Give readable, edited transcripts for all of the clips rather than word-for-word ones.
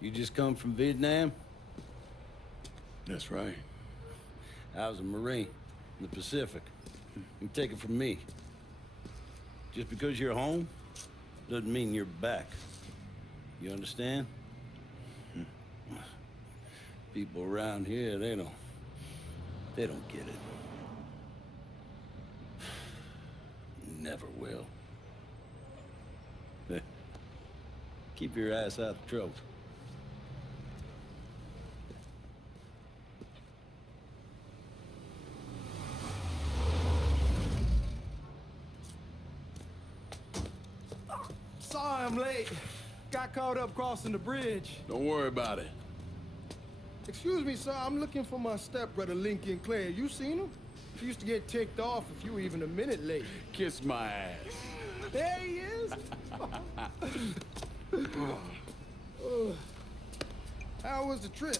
You just come from Vietnam? That's right. I was a Marine in the Pacific. You take it from me. Just because you're home doesn't mean you're back. You understand? People around here, they don't get it. Never will. Keep your ass out of trouble. Sorry I'm late. Got caught up crossing the bridge. Don't worry about it. Excuse me, sir. I'm looking for my stepbrother, Lincoln Clare. You seen him? He used to get ticked off if you were even a minute late. Kiss my ass. There he is. How was the trip?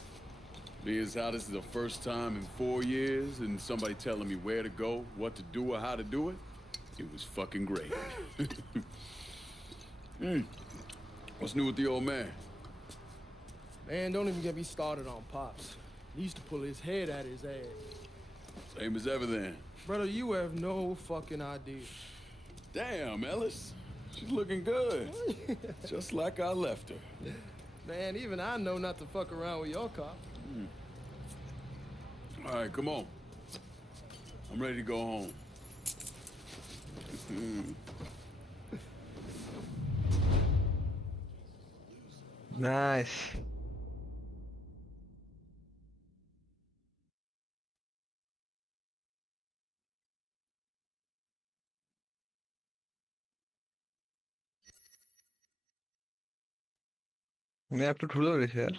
Being as how this is the first time in 4 years and somebody telling me where to go, what to do, or how to do it, it was fucking great. What's new with the old man? Man, don't even get me started on Pops. He used to pull his head out his ass. Same as ever then. Brother, you have no fucking idea. Damn, Ellis. She's looking good. Just like I left her. Man, even I know not to fuck around with your cop. All right, come on. I'm ready to go home. Nice. Map त ठुलो रहेछ यार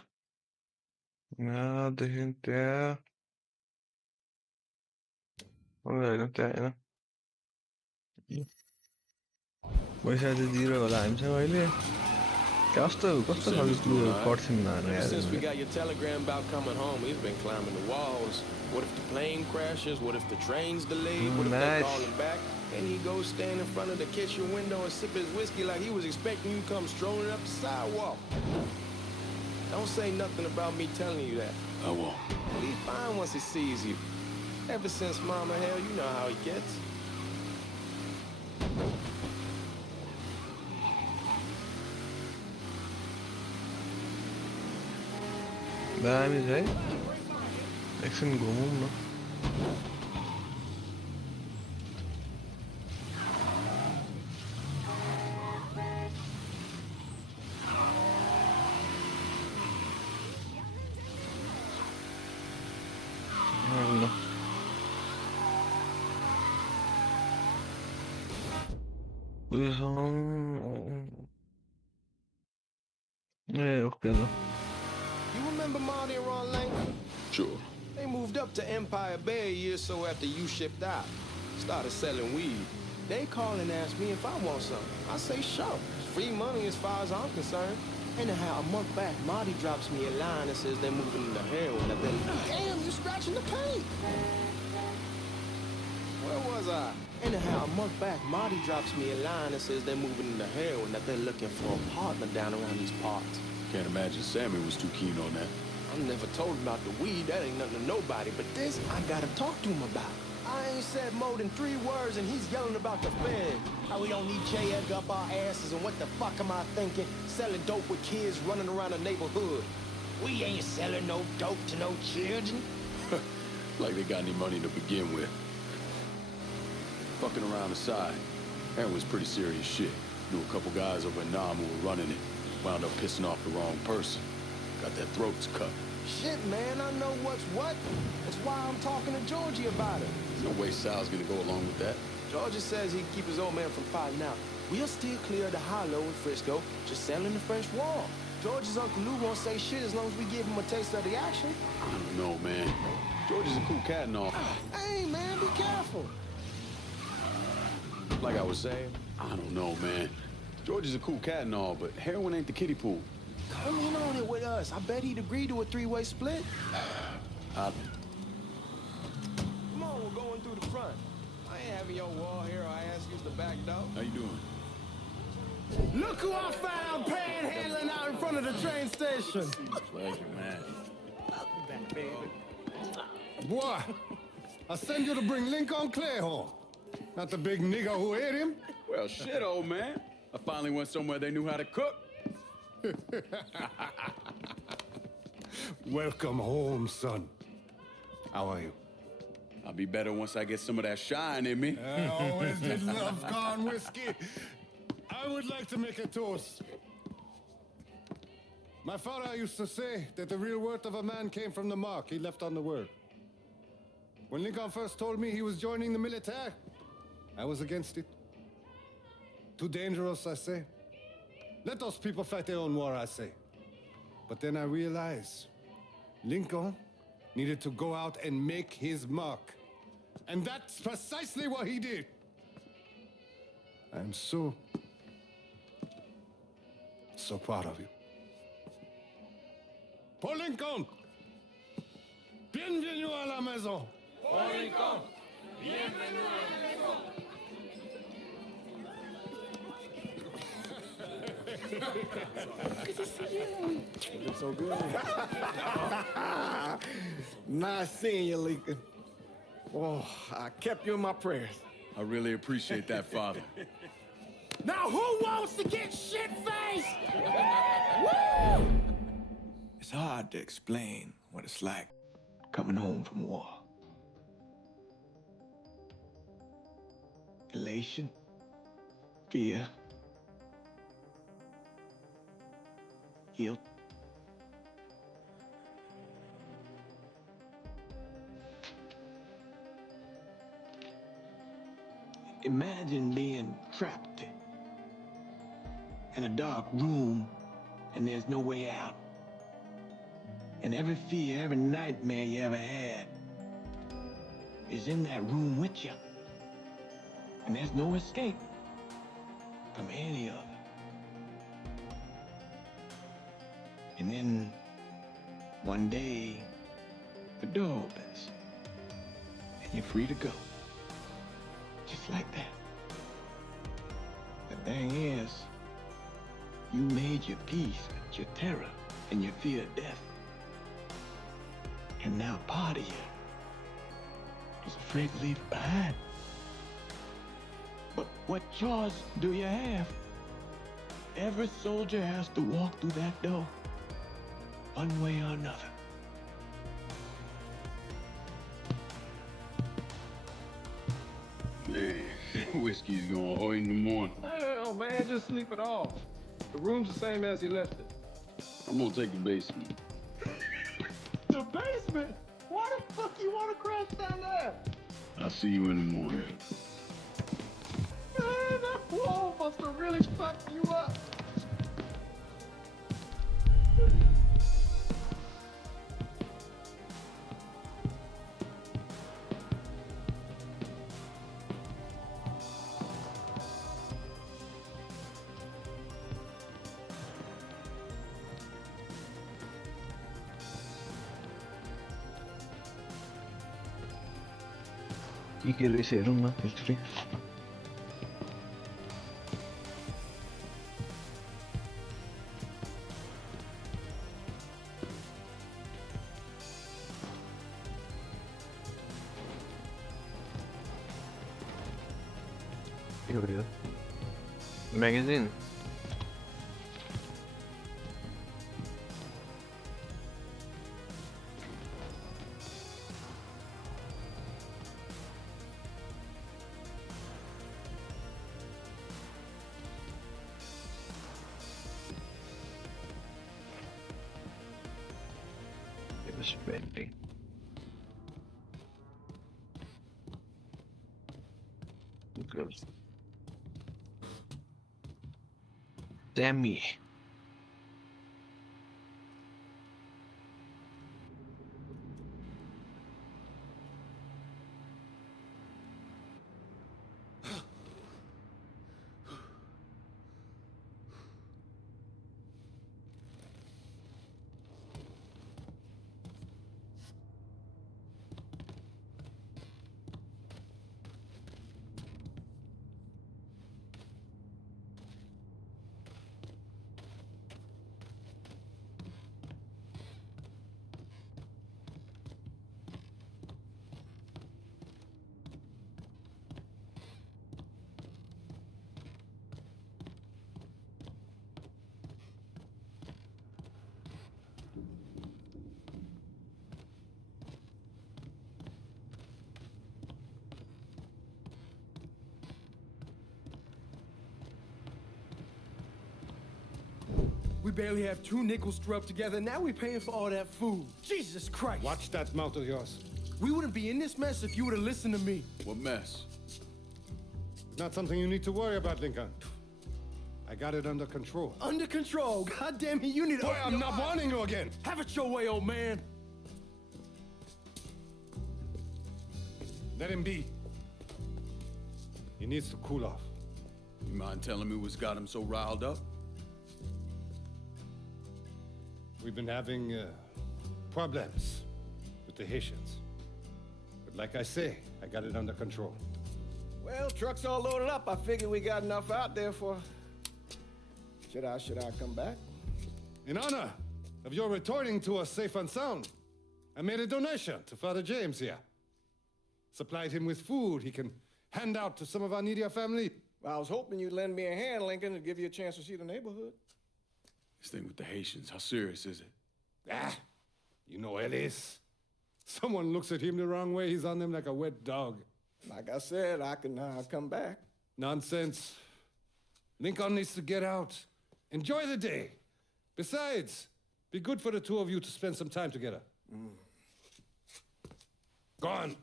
यहाँदेखि त्यहाँ होइन त्यहाँ होइन पैसा चाहिँ 0 होला हामीसँग अहिले कस्तो खालको पर्छन् Ever since we got your telegram about coming home, he's been climbing the walls. What if the plane crashes? What if the train's delayed? What if they call him back? And he goes stand in front of the kitchen window and sip his whiskey like he was expecting you to come strolling up the sidewalk. Don't say nothing about me telling you that. I won't. Well, he's fine once he sees you. Ever since Mama, hell, you know how he gets. दामी छ है एकछिन घुमौँ न okay ल You remember Marty and Ron Lang? Sure. They moved up to Empire Bay a year or so after you shipped out. Started selling weed. They call and ask me if I want some. I say sure. It's free money as far as I'm concerned. Anyhow, a month back, Marty drops me a line that says they're moving into heroin. Damn, you're scratching the paint. Where was I? Anyhow, a month back, Marty drops me a line that says they're moving into heroin, that they're looking for a partner down around these parts. Can't imagine Sammy was too keen on that. I never told him about the weed, that ain't nothing to nobody, but this, I gotta talk to him about. I ain't said more than 3 words and he's yelling about the Fed. How we don't need J.Edgar up our asses and what the fuck am I thinking? Selling dope with kids running around the neighborhood. We ain't selling no dope to no children. Like they got any money to begin with. Fucking around aside, that was pretty serious shit. Knew a couple guys over in Nam who were running it. Wound up pissing off the wrong person. Got their throats cut. Shit, man, I know what's what. That's why I'm talking to Georgie about it. There's no way Sal's gonna go along with that. Georgie says he'd keep his old man from fighting out. We'll still clear the hollow in Frisco, just selling the French wall. George's Uncle Lou won't say shit as long as we give him a taste of the action. I don't know, man. George is a cool cat and all. Hey, man, be careful. Like I was saying, I don't know, man. George is a cool cat and all, but heroin ain't the kiddie pool. Come in on it with us. I bet he'd agree to a 3-way split. Come on, we're going through the front. I ain't having your wall here or I ask use the back door. How you doing? Look who I found panhandling out in front of the train station. Pleasure, man. Boy, I send you to bring Lincoln Clay home. Not the big nigger who ate him. Well, shit, old man. I finally went somewhere they knew how to cook. Welcome home, son. How are you? I'll be better once I get some of that shine in me. I always did love corn whiskey. I would like to make a toast. My father used to say that the real worth of a man came from the mark he left on the world. When Lincoln first told me he was joining the military, I was against it. Too dangerous, I say. Let those people fight their own war, I say. But then I realized Lincoln needed to go out and make his mark. And that's precisely what he did. I'm so proud of you. Paul Lincoln! Bienvenue à la maison! Paul Lincoln! Bienvenue à la maison! Good to see you. It's so good. Nice seeing you, Lincoln. Oh, I kept you in my prayers. I really appreciate that, Father. Now who wants to get shit-faced? It's hard to explain what it's like coming home from war. Elation, fear, guilt. Imagine being trapped in a dark room and there's no way out. And every fear, every nightmare you ever had is in that room with you. And there's no escape from any of it. And then one day, the door opens and you're free to go. Just like that. The thing is, you made your peace with your terror and your fear of death. And now part of you is afraid to leave it behind. But what choice do you have? Every soldier has to walk through that door, one way or another. Man, whiskey's going hard in the morning. Hell, man, just sleep it off. The room's the same as you left it. I'm gonna take the basement. The basement? Why the fuck you want to crash down there? I'll see you in the morning. Man, that wall must have really fucked you up. ¿Y qué le hicieron, Mafia III? ¿Qué abrió? Magazine. Spending. Because Sammy. We barely have 2 nickels to rub together, and now we're paying for all that food. Jesus Christ. Watch that mouth of yours. We wouldn't be in this mess if you would have listened to me. What mess? It's not something you need to worry about, Lincoln. I got it under control. Under control. God damn it, you need to Boy, open I'm your not eyes. warning you again. Have it your way, old man. Let him be. He needs to cool off. You mind telling me what's got him so riled up? We've been having problems with the Haitians. But like I say, I got it under control. Well, truck's all loaded up. I figured we got enough out there for... Should I come back? In honor of your returning to us safe and sound, I made a donation to Father James here. Supplied him with food he can hand out to some of our needier family. Well, I was hoping you'd lend me a hand, Lincoln, to give you a chance to see the neighborhood. This thing with the Haitians, how serious is it? Ah, you know Ellis. Someone looks at him the wrong way, he's on them like a wet dog. Like I said, I can come back. Nonsense. Lincoln needs to get out. Enjoy the day. Besides, be good for the two of you to spend some time together. Go on.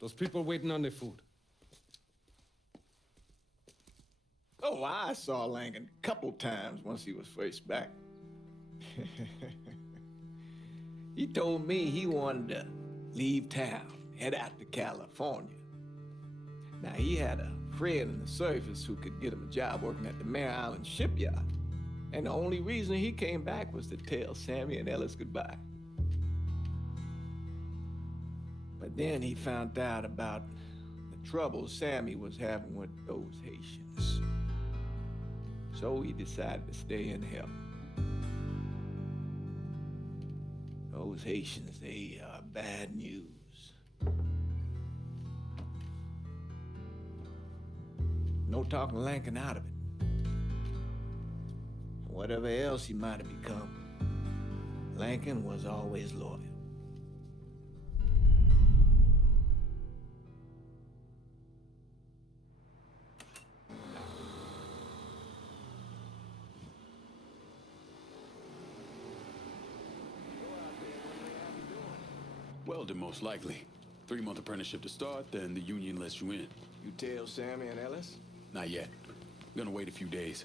Those people waiting on their food. Oh, I saw Lincoln a couple times once he was first back. He told me he wanted to leave town, head out to California. Now, he had a friend in the service who could get him a job working at the Mare Island shipyard. And the only reason he came back was to tell Sammy and Ellis goodbye. But then he found out about the trouble Sammy was having with those Haitians. So he decided to stay and help. Those Haitians, they are bad news. No talking Lincoln out of it. Whatever else he might have become, Lincoln was always loyal. Welding, most likely. 3-month apprenticeship to start, then the union lets you in. You tell Sammy and Ellis? Not yet. Gonna wait a few days.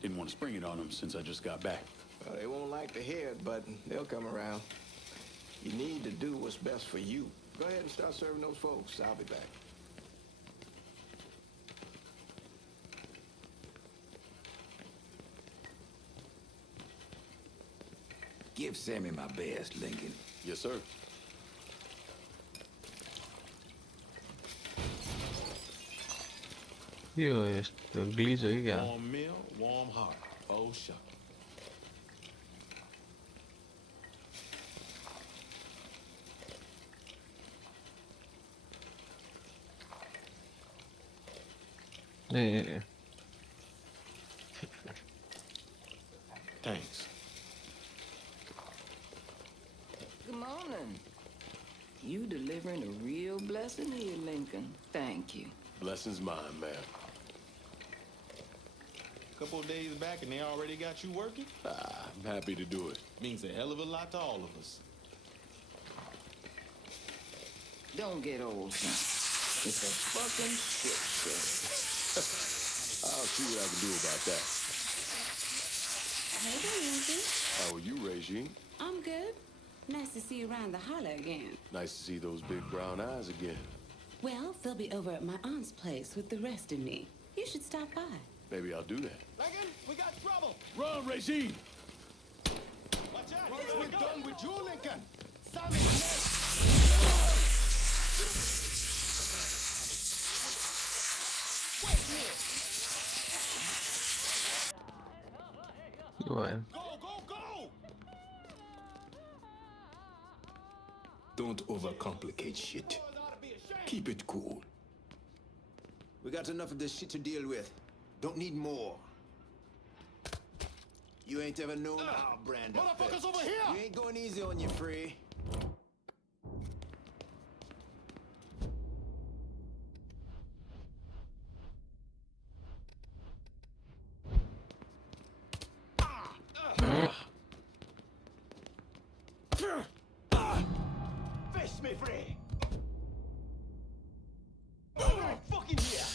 Didn't want to spring it on them since I just got back. Well, they won't like to hear it, but they'll come around. You need to do what's best for you. Go ahead and start serving those folks. I'll be back. Give Sammy my best, Lincoln. Yes, sir. Jo, ಎಷ್ಟು Gliese ಈಗ Warm meal, warm heart. Oh, shuck. Thanks. Good morning. You delivering a real blessing here, Lincoln. Thank you. Blessings mine, ma'am. Couple of days back and they already got you working? I'm happy to do it. Means a hell of a lot to all of us. Don't get old, son. It's a fucking shit show. I'll see what I can do about that. Hey there, Lindsay. How are you, Regine? I'm good. Nice to see you around the holler again. Nice to see those big brown eyes again. Well, they'll be over at my aunt's place with the rest of me. You should stop by. Maybe I'll do that. Lincoln, we got trouble. Run, Regine! Watch out. We're done with you, Lincoln. Sammy, Right. Go! Don't overcomplicate shit. Keep it cool. We got enough of this shit to deal with. Don't need more. You ain't ever known our brand of Motherfuckers theft. over here! You ain't going easy on you, Free. Fish me free! Right fucking here!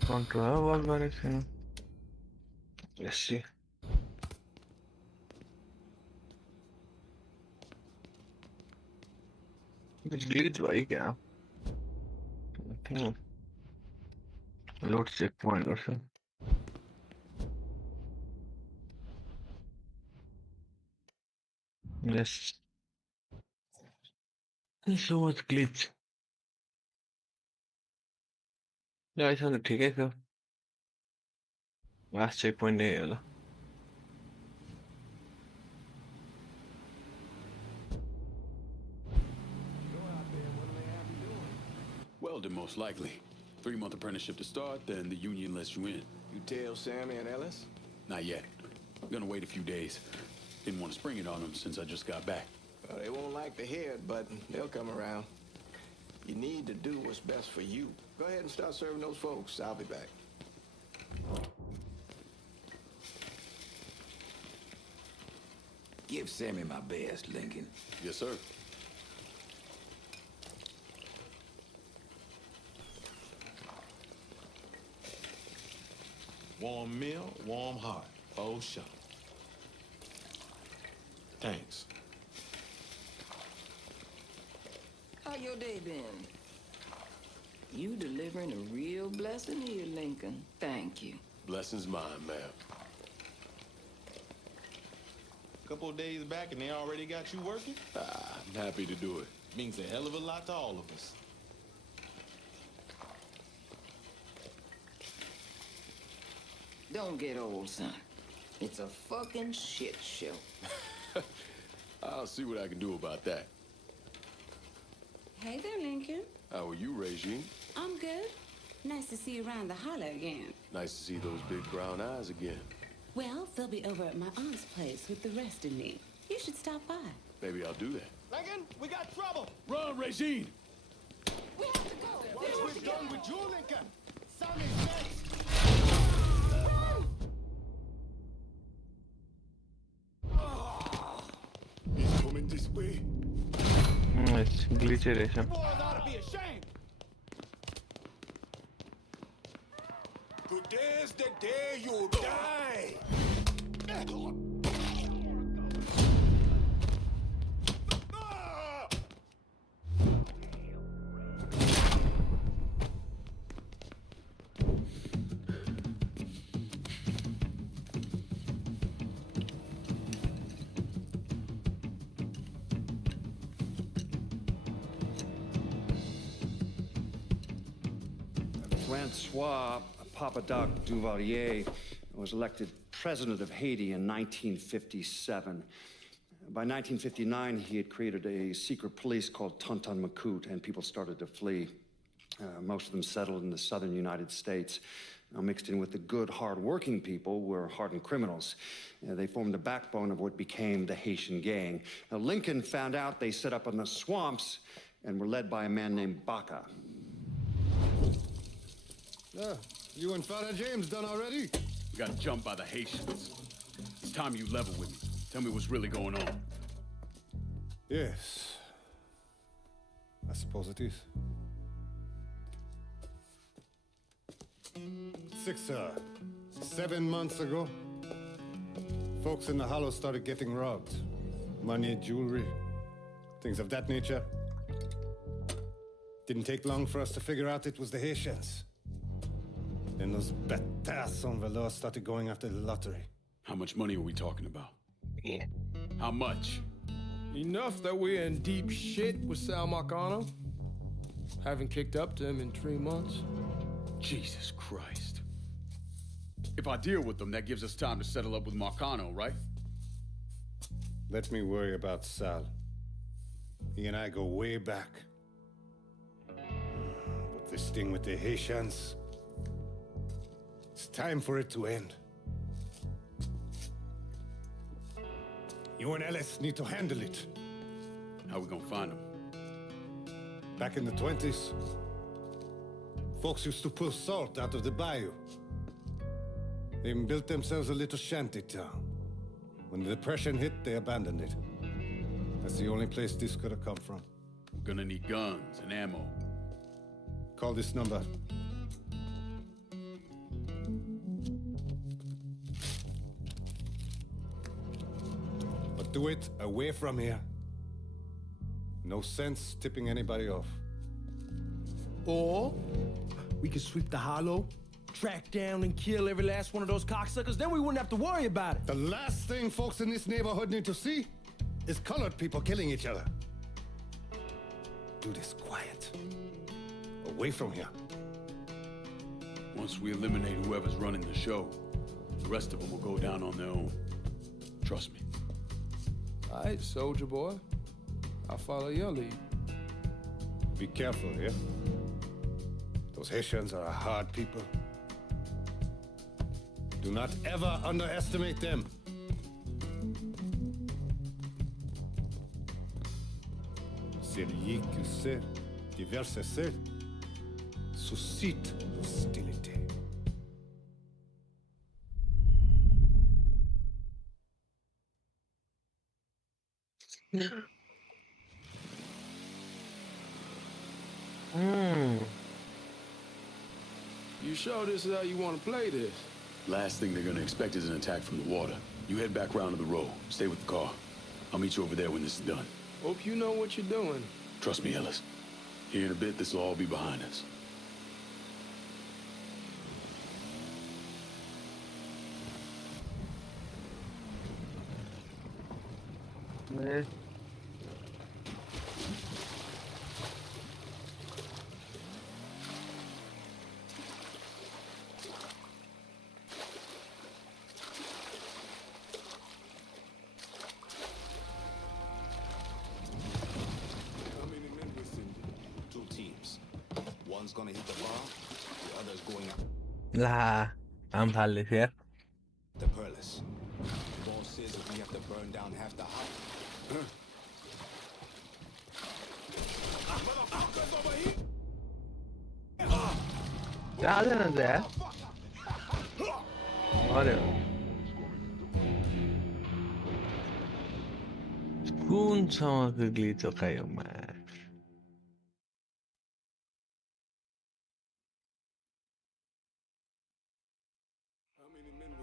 Controller was very thin. Let's see. Glitch भाई क्या? Load checkpoint or so. Yes. So much glitch. Yeah, I sounded ठीक है sir. Last checkpoint नहीं है ना. Welding, most likely. 3-month apprenticeship to start, then the union lets you in. You tell Sammy and Ellis? Not yet. I'm gonna wait a few days. Didn't want to spring it on them since I just got back. Well, they won't like to hear it, but they'll come around. You need to do what's best for you. Go ahead and start serving those folks. I'll be back. Give Sammy my best, Lincoln. Yes, sir. Warm meal, warm heart. Oh, sure. Thanks. How your day been? You delivering a real blessing here, Lincoln. Thank you. Blessing's mine, ma'am. Couple of days back and they already got you working? I'm happy to do it. Means a hell of a lot to all of us. Don't get old, son. It's a fucking shit show. I'll see what I can do about that. Hey there, Lincoln. How are you, Regine? I'm good. Nice to see you around the holler again. Nice to see those big brown eyes again. Well, they'll be over at my aunt's place with the rest of me. You should stop by. Maybe I'll do that. Lincoln, we got trouble! Run, Regine! We have to go. Once we're done with you, Lincoln, Sammy's next! He's coming this way. It's glitchy You boys ought to be ashamed! Today's the day you die! Francois Papadoc Duvalier was elected president of Haiti in 1957. By 1959, he had created a secret police called Tonton Macoute, and people started to flee. Most of them settled in the southern United States. Now, mixed in with the good, hard-working people were hardened criminals. They formed the backbone of what became the Haitian gang. Now, Lincoln found out they set up in the swamps and were led by a man named Baca. You and Father James done already? We got jumped by the Haitians. It's time you level with me. Tell me what's really going on. Yes. I suppose it is. 7 months ago, folks in the Hollow started getting robbed. Money, jewelry, things of that nature. Didn't take long for us to figure out it was the Haitians. Then those bâtards on velours started going after the lottery. How much money are we talking about? Yeah. How much? Enough that we're in deep shit with Sal Marcano. Haven't kicked up to him in 3 months. Jesus Christ. If I deal with them, that gives us time to settle up with Marcano, right? Let me worry about Sal. He and I go way back. But this thing with the Haitians, it's time for it to end. You and Ellis need to handle it. How we gonna find them? Back in the 20s, folks used to pull salt out of the bayou. They even built themselves a little shanty town. When the Depression hit, they abandoned it. That's the only place this could have come from. We're gonna need guns and ammo. Call this number. But do it away from here. No sense tipping anybody off. Or we could sweep the hollow, track down and kill every last one of those cocksuckers, then we wouldn't have to worry about it. The last thing folks in this neighborhood need to see is colored people killing each other. Do this quiet. Away from here. Once we eliminate whoever's running the show, the rest of them will go down on their own. Trust me. All right, soldier boy. I'll follow your lead. Be careful, yeah? Those Haitians are a hard people. Do not ever underestimate them. Celui qui sait diverser seul suscite l'hostilité. You sure this is how you want to play this? Last thing they're gonna expect is an attack from the water. You head back round to the road. Stay with the car. I'll meet you over there when this is done. Hope you know what you're doing. Trust me, Ellis. Here in a bit, this will all be behind us. One's gonna hit the bar, the other's going up Lah, I'm Harley here. the Perlis. Boss says if we have to burn down half the house. 짜증난데? 어려. Skunsa maglito kayo, man.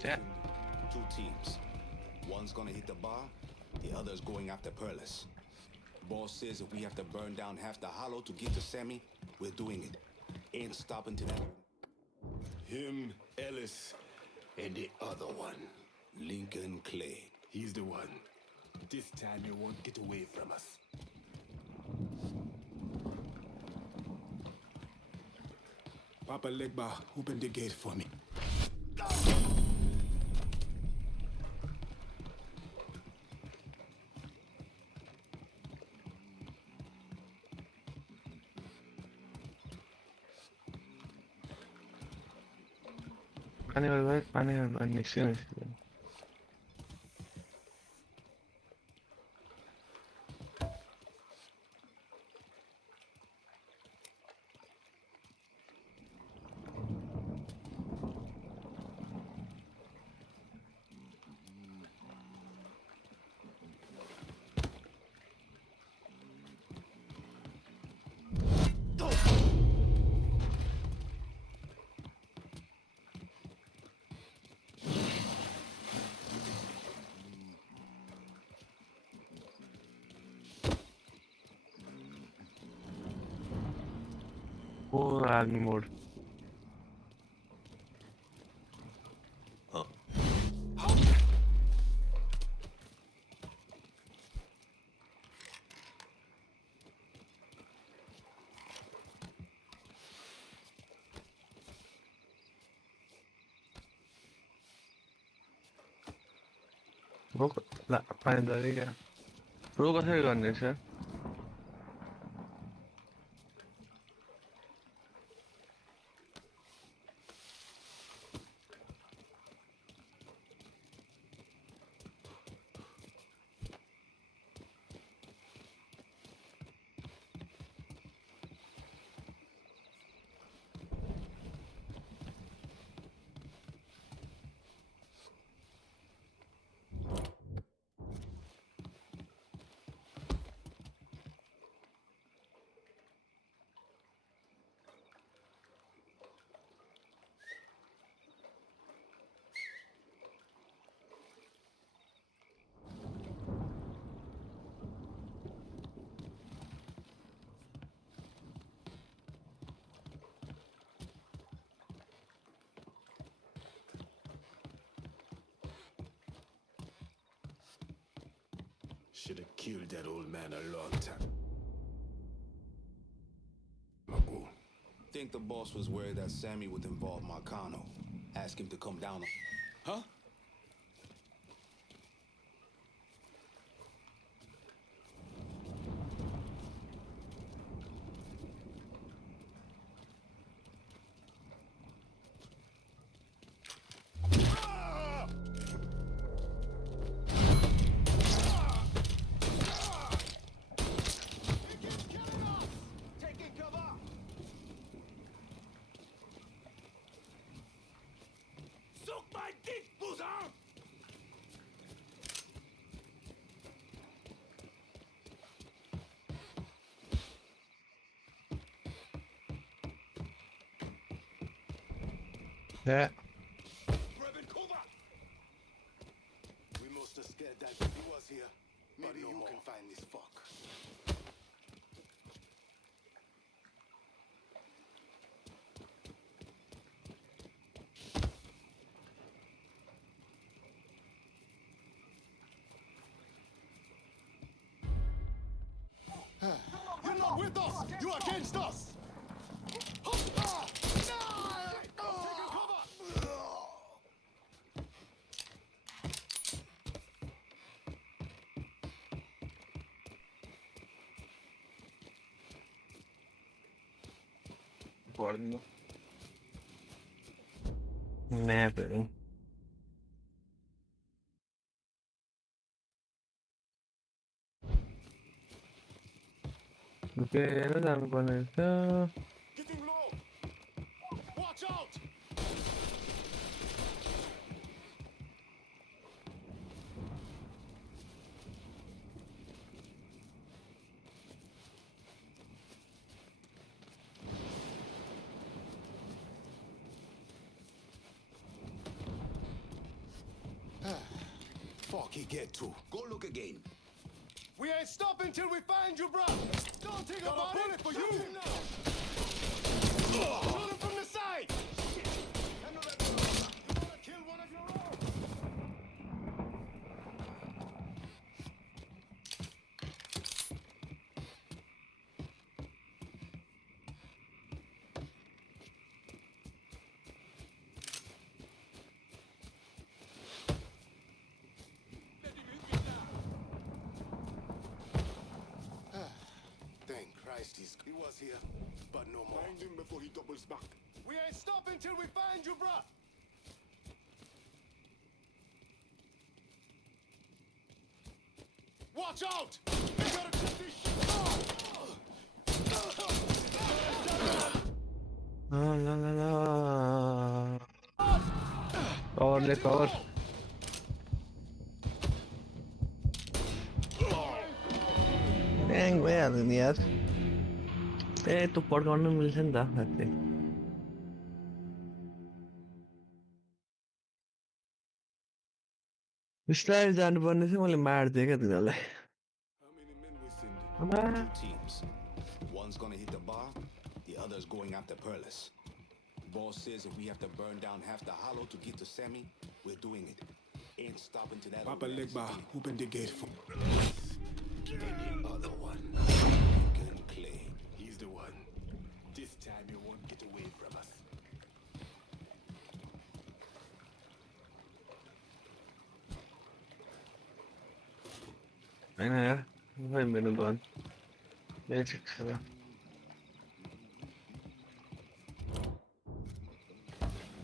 Yeah. Two teams. One's gonna hit the bar, the other's going after Perlis. Boss says if we have to burn down half the hollow to get to Sammy, we're doing it. Ain't stopping till that. Him, Ellis, and the other one. Lincoln Clay. He's the one. This time he won't get away from us. Papa Legba, open the gate for me. Panik misiones. Poor army mode. لا panik dari ya. Bro kasih kan sir. Should have killed that old man a long time. Think the boss was worried that Sammy would involve Marcano. Ask him to come down. Huh? Yeah. We must have scared that he was here. Maybe you can find this fuck. You're not with us! You're against us! Bordeaux. Never. Okay, ano dami pa na ito? Getting low! Watch out! Fuck he get to. Go look again. We ain't stopping till we find you, bro! Don't think about it! For you! Shoot him from the side! Handle that brother. You wanna kill one of your own! Thank Christ he was here, but no more. Find him before he doubles back. We ain't stopping till we find you, bro! Watch out! You gotta cut this shit off! La la la. Cover le cover. Dang, where are you? Eh, tu por dónde me dicen date. बिस्तारै जानुपर्ने थियो मैले मार्दिएँ क्या तिनीहरूलाई Two teams. One's gonna hit the bar, the other's going after Perlis. Boss says if we have to burn down half the hollow to get to Sammy, we're doing it. Ain't stopping to that. Papa Legba, open the gate for Any other one. Can play. He's the one. This time he won't get away from us. होइन यार खै मेरो gun